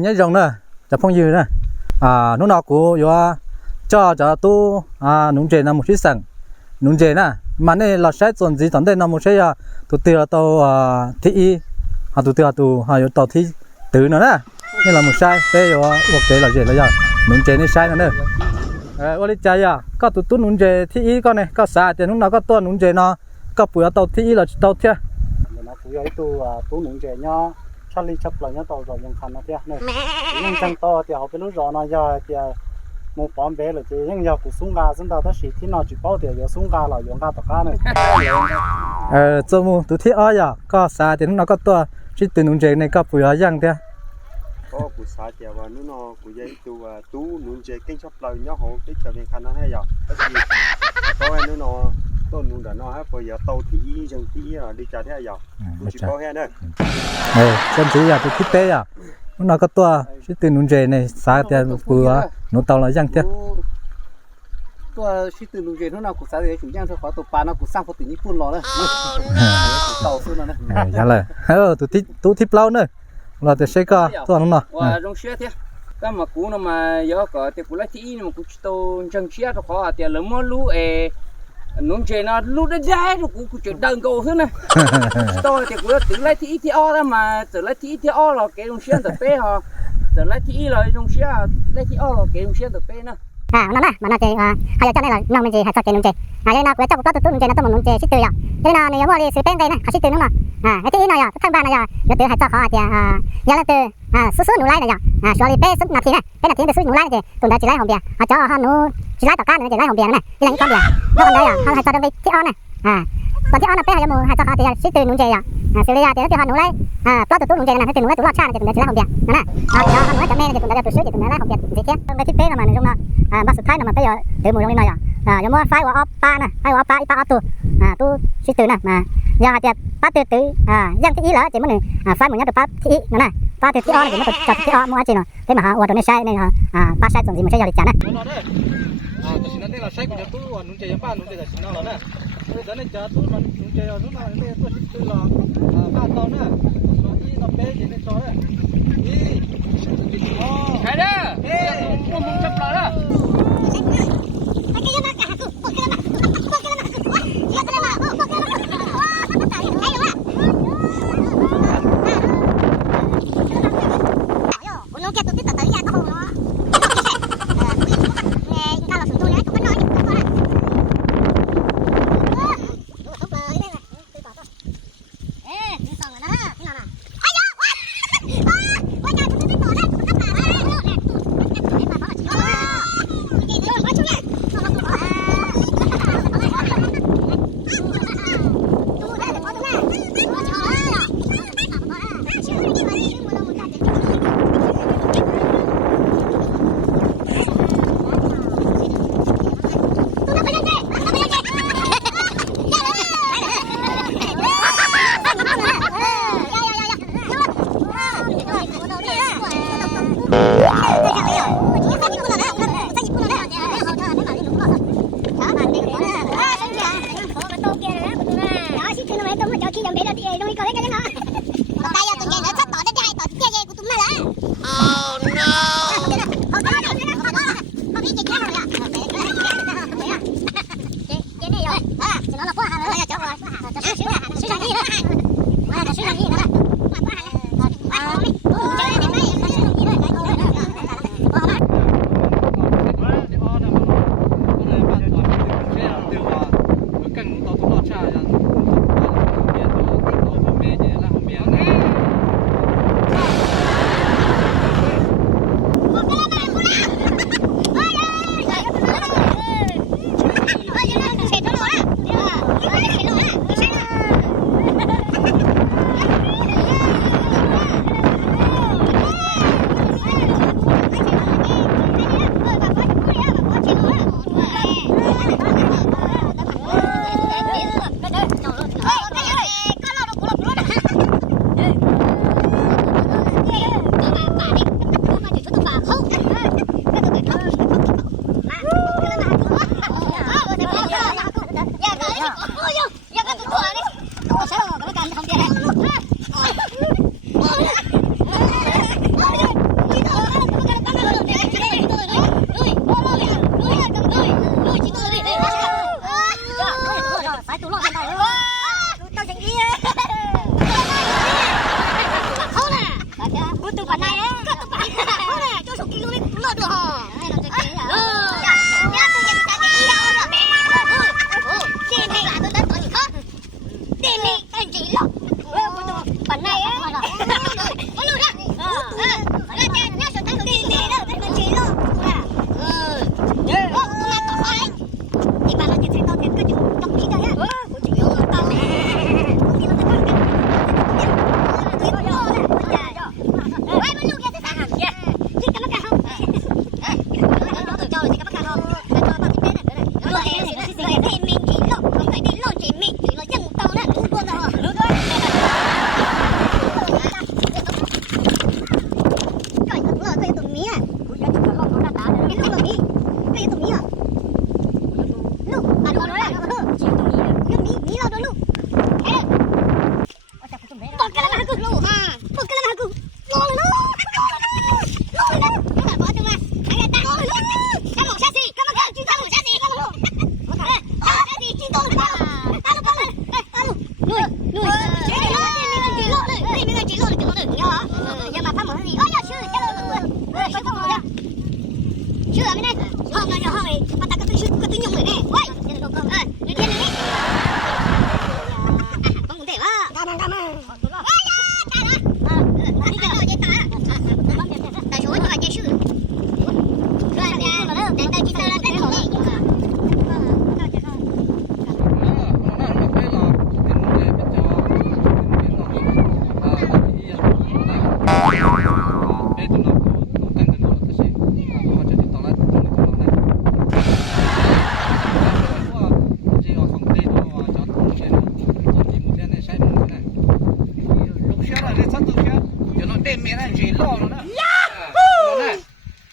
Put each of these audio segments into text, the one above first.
nhớ dòng nè chả phong dư nè lúc nào cũng có cho tu nung chè là một cái sẵn nung chè nè mà này là sẽ chọn gì chọn đây là một cái tụi tiêu tàu thị tụi tiêu tụi tàu thị tứ nữa nè nên là một sai đây rồi ok là gì là giờ nung chè này sai nữa nè ở đây chơi có tụi nung chè thị con này có sao thì lúc nào có tuần nung chè nó có bữa tàu thị là tàu thế nó cũng có tu nung chè nhau Charlie chấp lại nhớ tàu rồiยังคันนะเตี้ยเนี่ยยังจังต่อเตี้ยเขาเป็นรู้รอนะยาเตี้ยมูปอมเบลเลยเตี้ยยังยากูสุ่งกาซึ่งตาถ้าสีที่นอจุดเป้าเตี้ยยาสุ่งกาเรายองกาตะก้าเนี่ยจมูกตัวที่อ้อยก็สาเดี๋ยวน้องก็ตัวชิดตัวนุ่งเจงในก็ปุ๋ยย่างเตี้ยก็กูสาเตี้ยว่านู่นน้อกูยัยตัวตู้นุ่งเจงเก่งชอบเราเนาะเขาไปเจอยังคันนะให้ยาก็ให้นู่นน้อต้นนุ่งแต่น้อให้พอยาโตที่จังที่ดีใจที่ยากูจิโก้แค่นั้นฉันถือตัวที่เต้น้องก็ตัวชิดตัวนุ่งเจงในสาเตี้ยปุ๋ยนุ่งเตาเราย่างเตี้ยตัวชิดตัวนุ่งเจงนู่นน้อกูสาเตี้ยถึงย่างเธอขอตัวปลาน้อกูสร้างพอถึงญี่ปุ่นรอเลยเต่าซื้อนะยังเลยตัวที่เปล่าเนอะเราจะใช้ก็ตัวนั้นเนาะว่าตรงเชือกเตี้ยก็มากูน่ะมาเยอะก็แต่กูไล่ที่นี่มันกูโตจังเชือกเขาแต่ละมั่วรู้นุ่งเจน่ะรู้ได้กูจะเดินกูขึ้นนะโตแต่กูถึงไล่ที่อ้อแล้วมาถึงไล่ที่อ้อเราเกลงเชือกแต่เป้ฮะถึงไล่ที่เลยตรงเชือกไล่ที่อ้อเราเกลงเชือกแต่เป้นะนั่นน่ะมันน่าจะhay là cho nên là nông mình gì hay cho tiền nông chị nên là cái trong cái tụi nông chị nó tụi mình nông chị xích từ rồi nên là nếu mà đi xử bên đây này xích từ đúng không cái tí này rồi thằng bạn này rồi giờ từ hay cho họ thì giờ là từ số nụ lai này rồi số đi bé số nạp thì này bé nạp thì số nụ lai thì tụi nó chỉ lấy hồng bìa họ cho họ nụ chỉ lấy tàu cá này chỉ lấy hồng bìa này chỉ lấy con bìa nó còn đấy rồi hay cho đơn vịที่อ้อnày cònที่อ้อlà bé hay cho mù hay cho họ thì xích từ nông chị rồi xử lý thì nó cho họ nụ lai bao tụi nông chị này thì nụ lai tụi lọt cha thì tụi nó chỉ lấy hồng bìa nè cho họ nụ lai cho mẹ thì tụi nó cho tụi sữa thì tụi nó lấy hồng bìa gì kia cái thiết kế là mà nói chung là bácสุดท้ายน่ะมันไปถือหมูลงนิดหน่อยยังว่าไฟว่าออฟปลาน่ะไฟว่าปลาอีปลาออฟตู้ชิตื่นน่ะยังอาจจะปลาตื้อยังที่อีเหรอเจ๋งมั้งนี่ไฟเหมือนยังตัวปลาที่อีนั่นน่ะปลาตื้อที่อ้อน่ะเจ๋งมั้งจับที่อ้อมัวจีเนาะเป็นมหาอวดตัวนี้ใช่เนี่ยปลาใช้ส่วนที่มันใช้ยาดิจานะแต่สิ่งนั้นที่เราใช้กับตู้นุ่งเจยังป้านุ่งเจแต่สิ่งนั้นเราเนี่ยแต่ในจ่าตู้มันนุ่งเจเราตู้นั้นเนี่ยตัวชิตื่นเราป้าตอนน่ะตัวที่เราเป๊ะอย่างนี้จอเนี่ยใช่เด้อมึงจับปลาเด้อ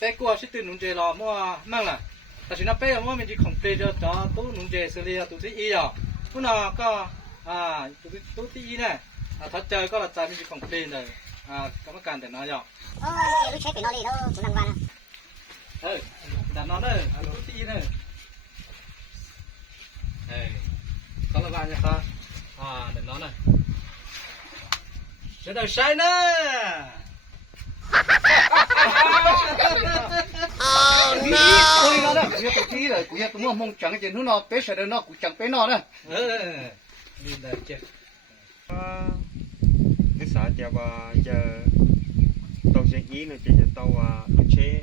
แต่กลัวชิตื่นนุ่งเจรอมั่วมั่งล่ะแต่ฉันนับไปมั่วมันจะของเปย์จะตู้นุ่งเจเสียตู้ที่อีอ่ะคุณน่ะก็ตู้ที่อีเนี่ยถ้าเจอก็ละใจมันจะของเปย์เลยกรรมการแต่น้อยอ่ะลูกใช้เป็นอะไรแล้วคุณนังวานะแต่น้อยเลยตู้ที่อีเนี่ยก็ละวันนะครับแต่น้อยเลยจะได้ใช้นะÔi nó đó, cú tụi tí rồi, cú tụi mua mông trắng trên nó bé sợ nó cú chẳng bé nó nữa. Đi đây chết. Cái xã thì bà giờ tàu xe ý nó chỉ tàu lúc chế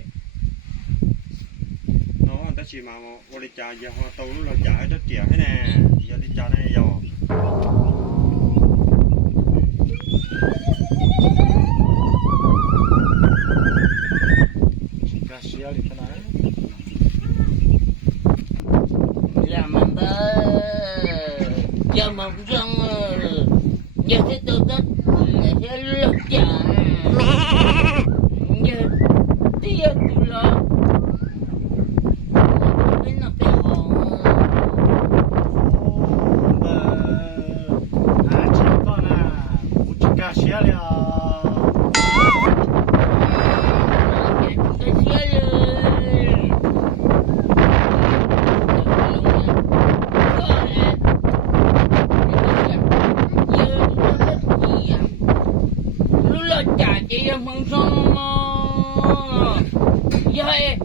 nó đã chỉ mà ô đi chả giờ họ tàu lúc là chả rất trẻ thế nè giờ đi chả này giờ Kasih ali tanah. Làm giờ mà răng giờ sẽ tôi đất sẽ lật chạm giờ tia tụi lo bên nó bé hồn chị con cũng chỉ cả xe liền chị em mong xong mà vậy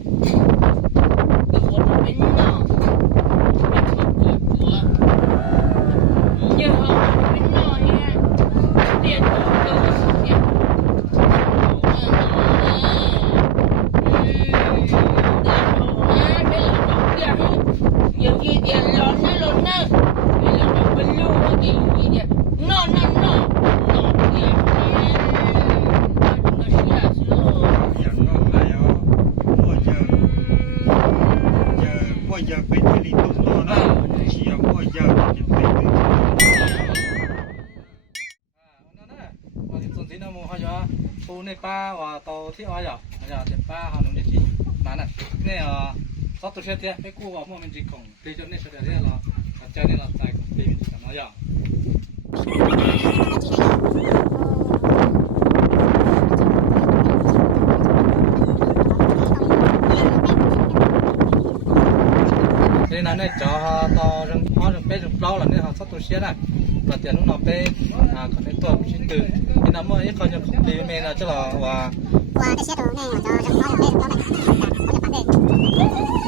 cái con nó bên nó như họ bên nó nha điện nhiều khi tiền lon nó bây giờ nó bên luôn nhiều khi tiền nó giờ bên cái lý tốt nó chỉ là mỗi giờ thì bênที่น้ำมูเขาอยู่ปูในป้าว่าโตที่อ้อยอ่ะเด็กป้าเขาหนุ่มเด็กจีนั่นน่ะเนี่ยซอสตัวเชี่ยไม่กู้ว่ามั่วมันจีของปีจนเนี่ยเฉลี่ยเนี่ยเราเจ้าเนี่ยเราใจของปีมันจีกันน้อยอ่ะnên là này cho to rừng hoa rừng bé rừng lâu là nên họ sắp tôi xé này là tiền lúc nào bé còn nên tôi xin từ nên là mỗi coi như không đi men là chứ là qua cái xe đồ này cho rừng hoa rừng bé rừng lâu này có nhập bản đề